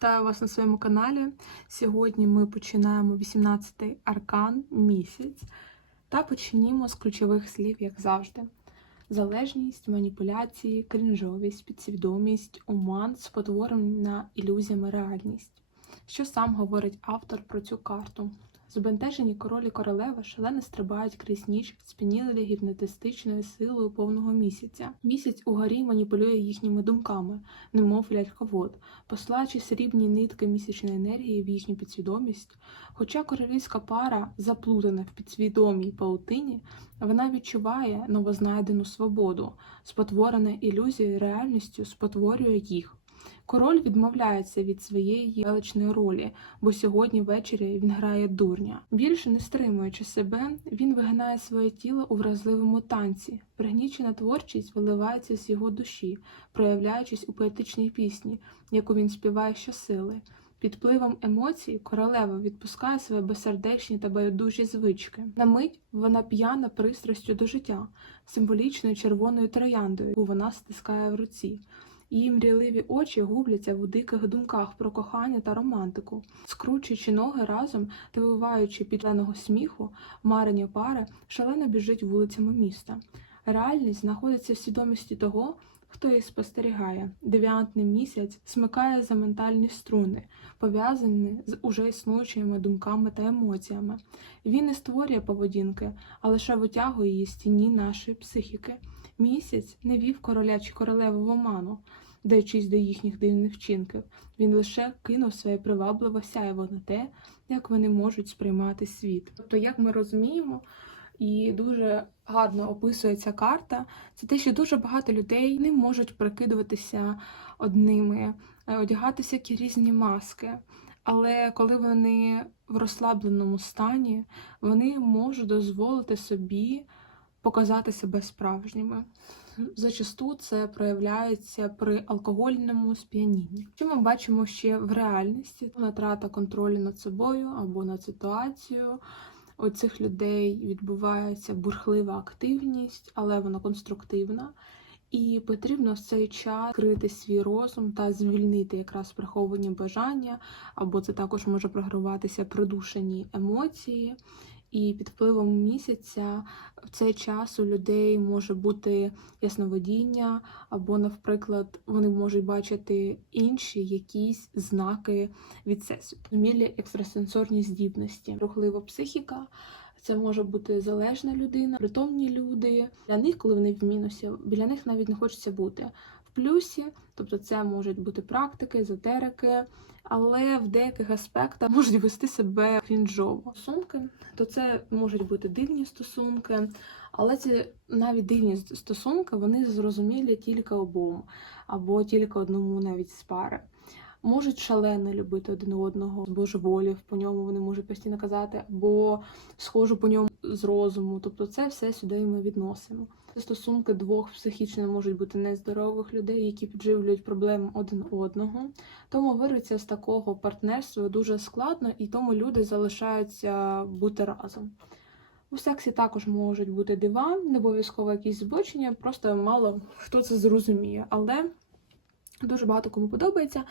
Вітаю вас на своєму каналі. Сьогодні ми починаємо 18-й аркан місяць та почнімо з ключових слів, як завжди: залежність, маніпуляції, крінжовість, підсвідомість, оман, спотворена ілюзіями реальність. Що сам говорить автор про цю карту? Збентежені король і королева шалено стрибають крізь ніч, сп'янілі гіпнотистичною силою повного місяця. Місяць угорі маніпулює їхніми думками, немов ляльковод, посилаючи срібні нитки місячної енергії в їхню підсвідомість. Хоча королівська пара заплутана в підсвідомій паутині, вона відчуває новознайдену свободу, спотворена ілюзією реальністю спотворює їх. Король відмовляється від своєї величної ролі, бо сьогодні ввечері він грає дурня. Більше не стримуючи себе, він вигинає своє тіло у вразливому танці. Пригнічена творчість виливається з його душі, проявляючись у поетичній пісні, яку він співає щосили. Під впливом емоцій королева відпускає свої безсердечні та байдужі звички. На мить вона п'яна пристрастю до життя, символічною червоною трояндою, яку вона стискає в руці. Її мрійливі очі губляться в диких думках про кохання та романтику, скручуючи ноги разом та виваючи під леного сміху, марення пари шалено біжить вулицями міста. Реальність знаходиться в свідомості того, хто її спостерігає. Девіантний місяць смикає за ментальні струни, пов'язані з уже існуючими думками та емоціями. Він не створює поведінки, а лише витягує її з тіні нашої психіки. Місяць не вів короля чи королеву в оману, даючись до їхніх дивних вчинків. Він лише кинув своє привабливе сяйво на те, як вони можуть сприймати світ. Тобто, як ми розуміємо, і дуже гарно описує ця карта, це те, що дуже багато людей не можуть прикидуватися одними, е, одягатися які різні маски. Але коли вони в розслабленому стані, вони можуть дозволити собі показати себе справжніми. Зачасту це проявляється при алкогольному сп'янінні. Що ми бачимо ще в реальності? Натрата контролю над собою або над ситуацією. У цих людей відбувається бурхлива активність, але вона конструктивна. І потрібно в цей час крити свій розум та звільнити якраз приховані бажання, або це також може програватися придушені емоції. І під впливом місяця в цей час у людей може бути ясновидіння, або, наприклад, вони можуть бачити інші якісь знаки від всесвіту. Змілі екстрасенсорні здібності, рухлива психіка. Це може бути залежна людина, притомні люди. Для них, коли вони в мінусі, біля них навіть не хочеться бути плюсі, тобто це можуть бути практики, езотерики, але в деяких аспектах можуть вести себе крінжово. Стосунки, то це можуть бути дивні стосунки, але ці навіть дивні стосунки вони зрозумілі тільки обом, або тільки одному навіть з пари. Можуть шалено любити один одного, божеволів, по ньому вони можуть постійно казати, або схожу по ньому з розуму. Тобто це все сюди ми відносимо. Стосунки двох психічно можуть бути нездорових людей, які підживлюють проблеми один одного. Тому вирватися з такого партнерства дуже складно, і тому люди залишаються бути разом. У сексі також можуть бути дива, не обов'язково якісь збочення, просто мало хто це зрозуміє. Але Дуже багато кому подобається,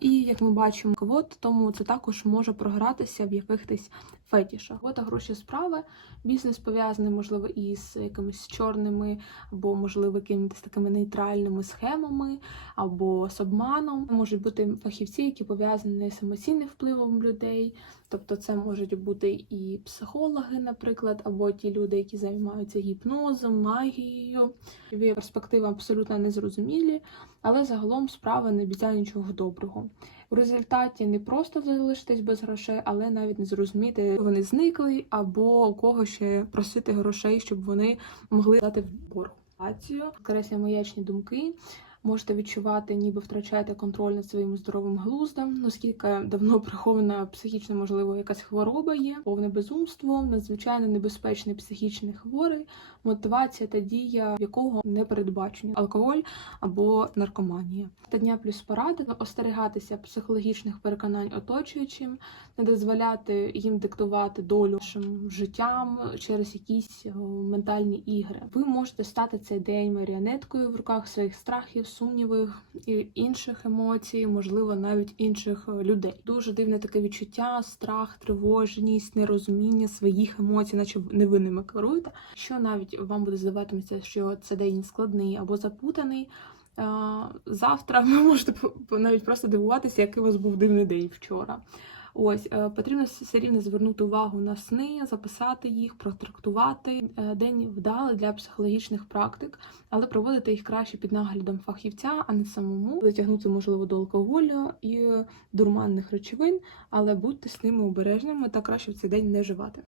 і як ми бачимо, квот, тому це також може програтися в якихось фетішах. От гроші справи, бізнес пов'язаний, можливо, із якимись чорними, або, можливо, якимись такими нейтральними схемами, або з обманом. Можуть бути фахівці, які пов'язані з емоційним впливом людей. Тобто, це можуть бути і психологи, наприклад, або ті люди, які займаються гіпнозом, магією. Перспективи абсолютно незрозумілі, але загалом справа не обіцяє нічого доброго. В результаті не просто залишитись без грошей, але навіть не зрозуміти, вони зникли, або у кого ще просити грошей, щоб вони могли дати в борг. Кресля маячні думки. Можете відчувати, ніби втрачаєте контроль над своїм здоровим глуздом, оскільки давно прихована психічна, можливо, якась хвороба є, повне безумство, надзвичайно небезпечний психічний хворий, мотивація та дія, якого не передбачені алкоголь або наркоманія. Та дня плюс поради остерігатися психологічних переконань оточуючим, не дозволяти їм диктувати долю вашим життям через якісь ментальні ігри. Ви можете стати цей день маріонеткою в руках своїх страхів сумніви і інших емоцій, можливо, навіть інших е, людей. Дуже дивне таке відчуття, страх, тривожність, нерозуміння своїх емоцій, наче не ви ними керуєте. Що навіть вам буде здаватися, що це день складний або запутаний. е, Завтра ви можете навіть просто дивуватися, який у вас був дивний день вчора. Ось е, потрібно все рівно звернути увагу на сни, записати їх, протрактувати. Е, День вдалий для психологічних практик, але проводити їх краще під наглядом фахівця, а не самому. Затягнути можливо до алкоголю і дурманних речовин, але будьте з ними обережними та краще в цей день не вживати.